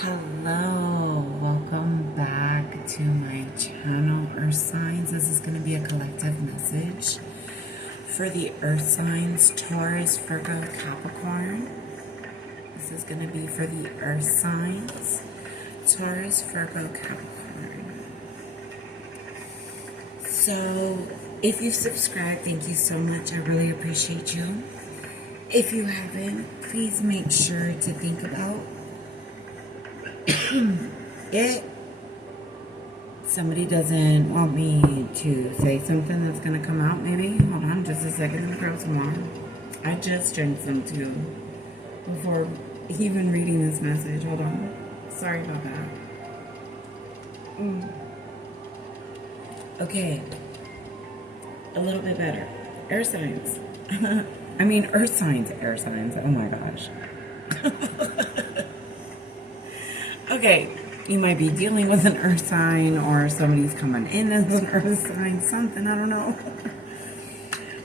Hello, welcome back to my channel, Earth Signs. This is going to be a collective message for the Earth Signs, Taurus, Virgo, Capricorn. This is going to be for the Earth Signs, Taurus, Virgo, Capricorn. So, if you've subscribed, thank you so much. I really appreciate you. If you haven't, please make sure to think about it. Somebody doesn't want me to say something that's going to come out, maybe. Hold on just a second. Let me grab some more. I just drank some too before even reading this message. Hold on. Sorry about that. Okay. A little bit better. Air signs. I mean, earth signs, air signs. Oh my gosh. Okay, you might be dealing with an earth sign, or somebody's coming in as an earth sign, something, I don't know.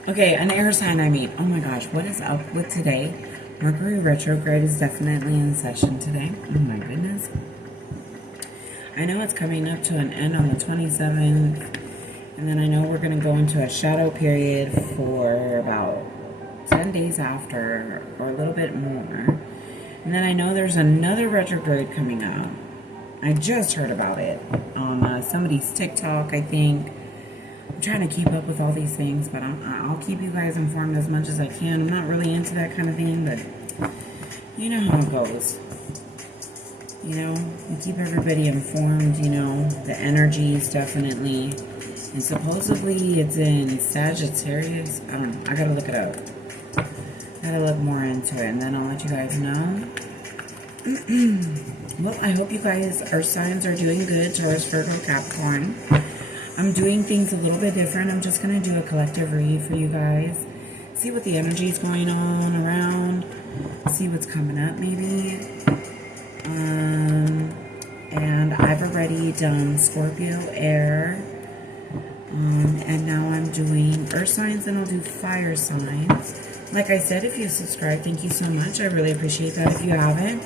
Okay, an air sign, I mean. Oh my gosh, what is up with today? Mercury retrograde is definitely in session today. Oh my goodness. I know it's coming up to an end on the 27th, and then I know we're going to go into a shadow period for about 10 days after, or a little bit more. And then I know there's another retrograde coming up. I just heard about it on somebody's TikTok, I think. I'm trying to keep up with all these things, but I'll keep you guys informed as much as I can. I'm not really into that kind of thing, but you know how it goes. You know, you keep everybody informed, you know, the energies definitely. And supposedly it's in Sagittarius. I don't know. I gotta look it up. Gotta look more into it, and then I'll let you guys know. Well, I hope you guys, Earth signs, are doing good. Taurus, Virgo, Capricorn. I'm doing things a little bit different. I'm just gonna do a collective read for you guys. See what the energy is going on around. See what's coming up, maybe. And I've already done Scorpio, Air. And now I'm doing Earth signs, and I'll do fire signs. Like I said, if you subscribe, thank you so much. I really appreciate that. If you haven't,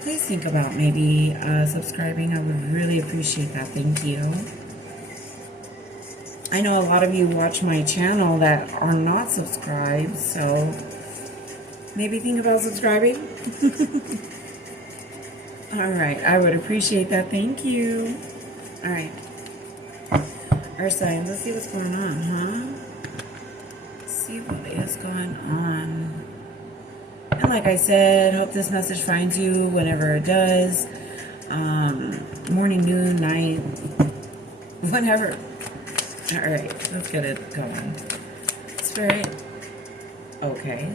please think about maybe subscribing. I would really appreciate that. Thank you. I know a lot of you watch my channel that are not subscribed, so maybe think about subscribing. All right, I would appreciate that. Thank you. All right. Earth signs, let's see what's going on, huh? See what is going on. And like I said, hope this message finds you whenever it does. Morning, noon, night, whenever. All right, let's get it going. Spirit. Okay.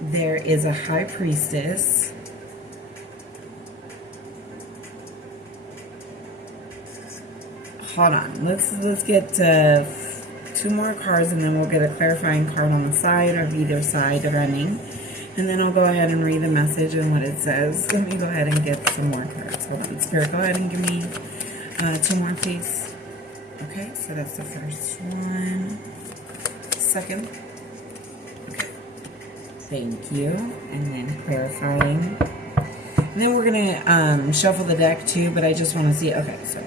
There is a high priestess. Hold on. Let's get two more cards, and then we'll get a clarifying card on the side of either side, depending. And then I'll go ahead and read the message and what it says. Let me go ahead and get some more cards. Hold on. Spirit, go ahead and give me two more, please. Okay, so that's the first one. Second. Okay. Thank you. And then clarifying. And then we're going to shuffle the deck too, but I just want to see. Okay, so.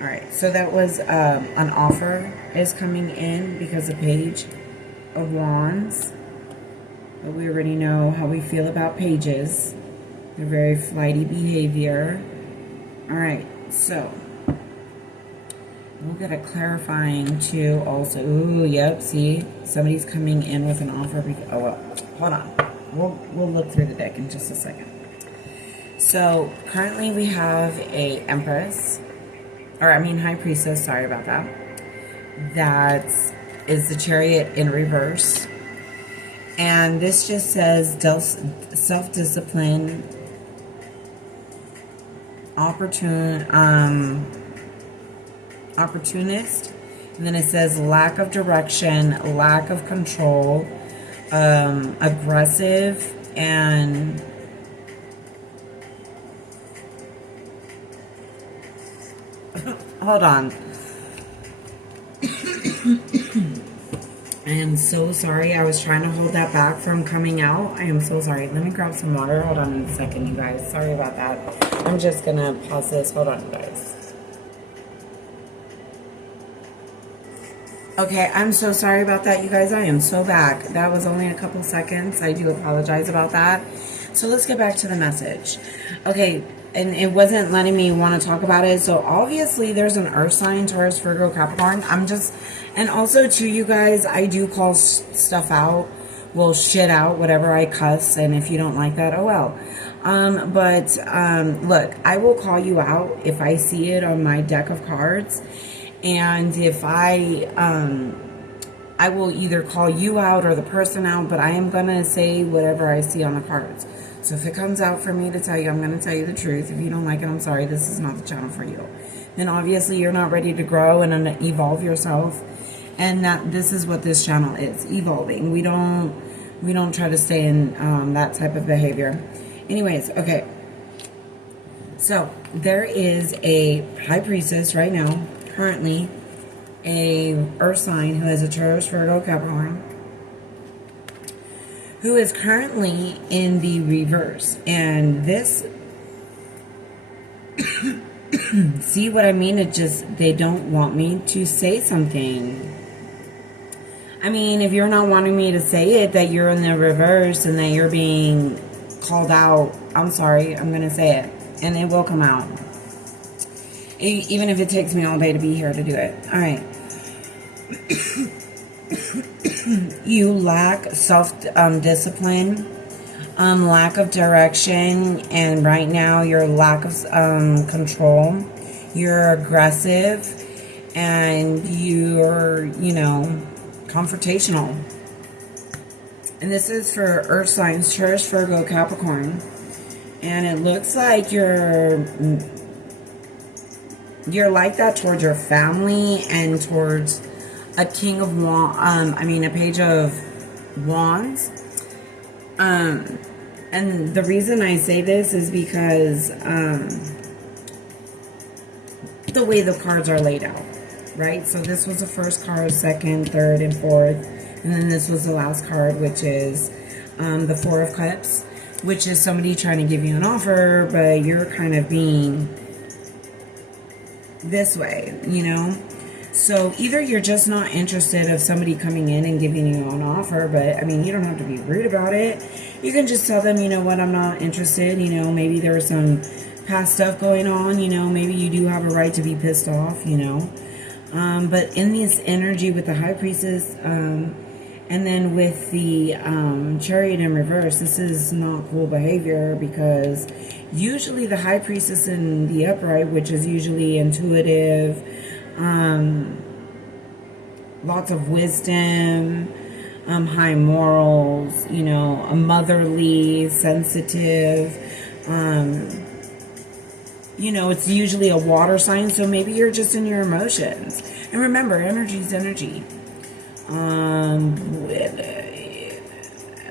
All right, so that was an offer is coming in because of Page of Wands. But we already know how we feel about pages. They're very flighty behavior. All right, so we'll get a clarifying too also. Ooh, yep, see? Somebody's coming in with an offer. Oh, well, hold on. We'll look through the deck in just a second. So currently we have a Empress. High priestess, sorry about that. That is the Chariot in reverse. And this just says self-discipline, opportunist. And then it says lack of direction, lack of control, aggressive, and hold on. I am so sorry. I was trying to hold that back from coming out. I am so sorry. Let me grab some water. Hold on a second, you guys. Sorry about that. I'm just going to pause this. Hold on, you guys. Okay, I'm so sorry about that, you guys. I am so back. That was only a couple seconds. I do apologize about that. So let's get back to the message. Okay, and it wasn't letting me want to talk about it. So obviously there's an earth sign, Taurus, Virgo, Capricorn. And also to you guys, I do call stuff out. Well, shit out, whatever I cuss. And if you don't like that, oh well. Look, I will call you out if I see it on my deck of cards. And if I will either call you out or the person out, but I am going to say whatever I see on the cards. So if it comes out for me to tell you, I'm going to tell you the truth. If you don't like it, I'm sorry, this is not the channel for you. Then obviously you're not ready to grow and evolve yourself. And this is what this channel is, evolving. We don't try to stay in that type of behavior. Anyways, okay. So there is a high priestess right now, currently a earth sign who has a Taurus, Virgo, Capricorn, who is currently in the reverse. And this, see what I mean? It just, they don't want me to say something. I mean, if you're not wanting me to say it, that you're in the reverse and that you're being called out, I'm sorry, I'm going to say it. And it will come out. Even if it takes me all day to be here to do it. All right. You lack self-discipline, lack of direction, and right now your lack of control. You're aggressive, and you're, confrontational. And this is for earth signs, Taurus, Virgo, Capricorn. And it looks like you're like that towards your family and towards a king of wands, a page of wands. And the reason I say this is because the way the cards are laid out, right? So this was the first card, second, third, and fourth. And then this was the last card, which is the Four of Cups, which is somebody trying to give you an offer, but you're kind of being this way, So either you're just not interested of somebody coming in and giving you an offer, but you don't have to be rude about it. You can just tell them, you know what, I'm not interested. Maybe there was some past stuff going on, maybe you do have a right to be pissed off, but in this energy with the high priestess, and then with the chariot in reverse, this is not cool behavior, because usually the high priestess in the upright, which is usually intuitive, lots of wisdom, high morals, a motherly, sensitive, it's usually a water sign, so maybe you're just in your emotions. And remember, energy is energy.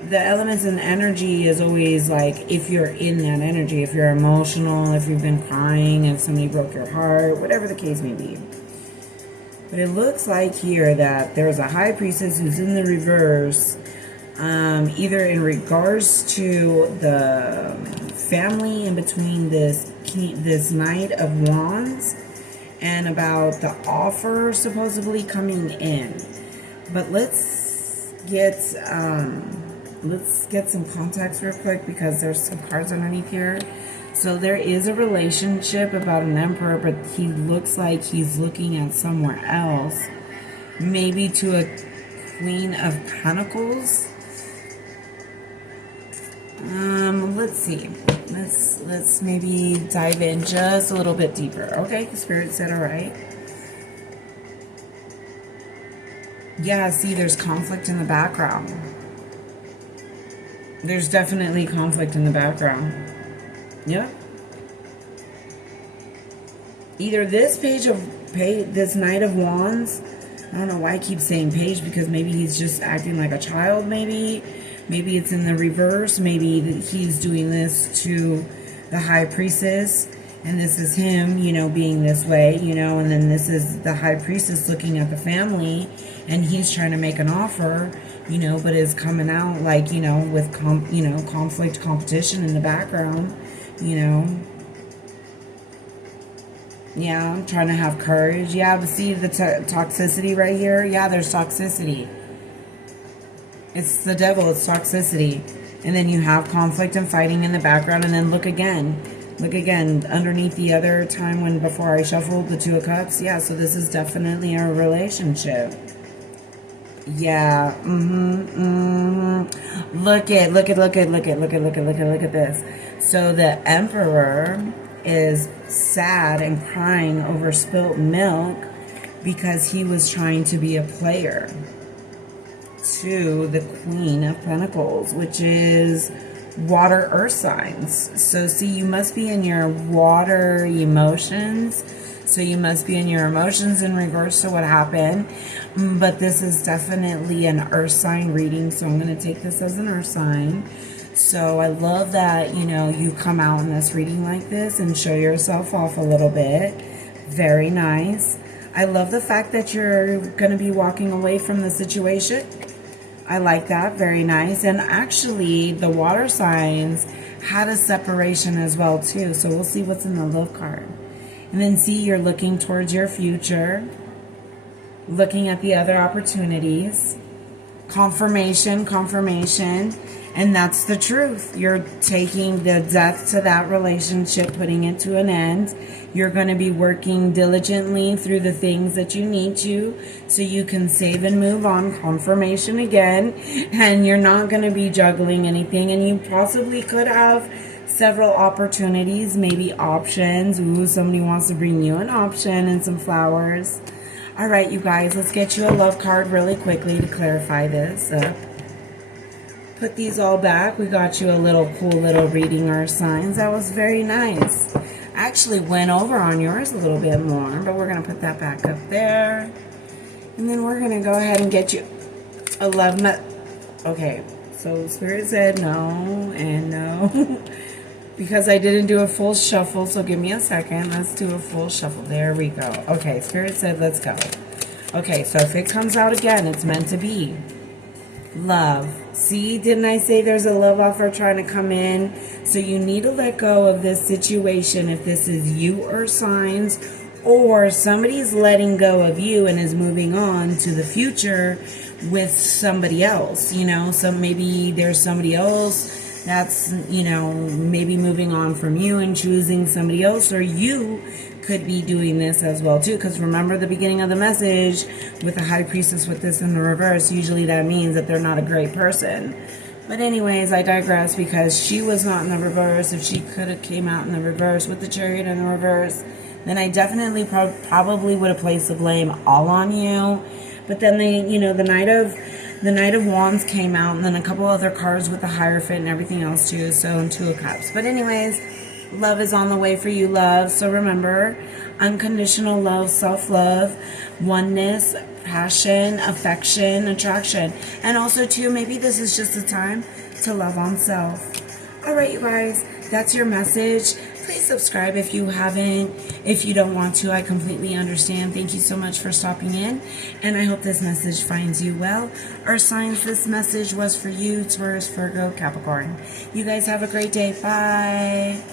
The elements in energy is always like, if you're in that energy, if you're emotional, if you've been crying, if somebody broke your heart, whatever the case may be. But it looks like here that there's a high priestess who's in the reverse, either in regards to the family in between this Knight of Wands and about the offer supposedly coming in. But let's get some context real quick, because there's some cards underneath here. So there is a relationship about an emperor, but he looks like he's looking at somewhere else. Maybe to a Queen of Pentacles. Let's see. Let's maybe dive in just a little bit deeper. Okay, Spirit said all right. Yeah, see, there's conflict in the background. There's definitely conflict in the background. Yeah. Either this this Knight of Wands, I don't know why I keep saying page, because maybe he's just acting like a child, maybe it's in the reverse, maybe he's doing this to the high priestess, And this is him, you know, being this way, you know, and then this is the high priestess looking at the family, and he's trying to make an offer, you know, but is coming out like, you know, with conflict, competition in the background, you know. Yeah, I'm trying to have courage. Yeah, but see the toxicity right here? Yeah, there's toxicity. It's the devil, it's toxicity. And then you have conflict and fighting in the background, and then look again. Look again, underneath the other time when before I shuffled the Two of Cups. Yeah, so this is definitely a relationship. Yeah. Look at this. So the Emperor is sad and crying over spilt milk because he was trying to be a player to the Queen of Pentacles, which is water earth signs. So see, you must be in your water emotions. So you must be in your emotions in regards to what happened. But this is definitely an earth sign reading. So I'm going to take this as an earth sign. So I love that, you know, you come out in this reading like this and show yourself off a little bit. Very nice. I love the fact that you're going to be walking away from the situation. I like that. Very nice. And actually, the water signs had a separation as well, too. So we'll see what's in the love card. And then see, you're looking towards your future. Looking at the other opportunities. Confirmation. And that's the truth. You're taking the death to that relationship, putting it to an end. You're going to be working diligently through the things that you need to so you can save and move on. Confirmation again. And you're not going to be juggling anything. And you possibly could have several opportunities, maybe options. Ooh, somebody wants to bring you an option and some flowers. All right, you guys, let's get you a love card really quickly to clarify this. Put these all back. We got you a little cool little reading our signs. That was very nice. Actually went over on yours a little bit more, but we're going to put that back up there. And then we're going to go ahead and get you a love Okay, so Spirit said no and no. Because I didn't do a full shuffle, so give me a second. Let's do a full shuffle. There we go. Okay, Spirit said let's go. Okay, so if it comes out again, it's meant to be. Love. See, didn't I say there's a love offer trying to come in? So you need to let go of this situation if this is you or signs, or somebody's letting go of you and is moving on to the future with somebody else, you know. So maybe there's somebody else that's, you know, maybe moving on from you and choosing somebody else, or you could be doing this as well too, because remember the beginning of the message with the High Priestess with this in the reverse, usually that means that they're not a great person. But anyways, I digress, because she was not in the reverse. If she could have came out in the reverse with the Chariot in the reverse, then I definitely probably would have placed the blame all on you. But then they, you know, the Knight of Wands came out, and then a couple other cards with the Hierophant and everything else too, so and Two of Cups. But anyways, love is on the way for you, love. So remember, unconditional love, self-love, oneness, passion, affection, attraction. And also too, maybe this is just a time to love on self. All right, you guys, that's your message. Please subscribe if you haven't. If you don't want to, I completely understand. Thank you so much for stopping in, and I hope this message finds you well. Earth signs, this message was for you, Taurus, Virgo, Capricorn. You guys have a great day. Bye.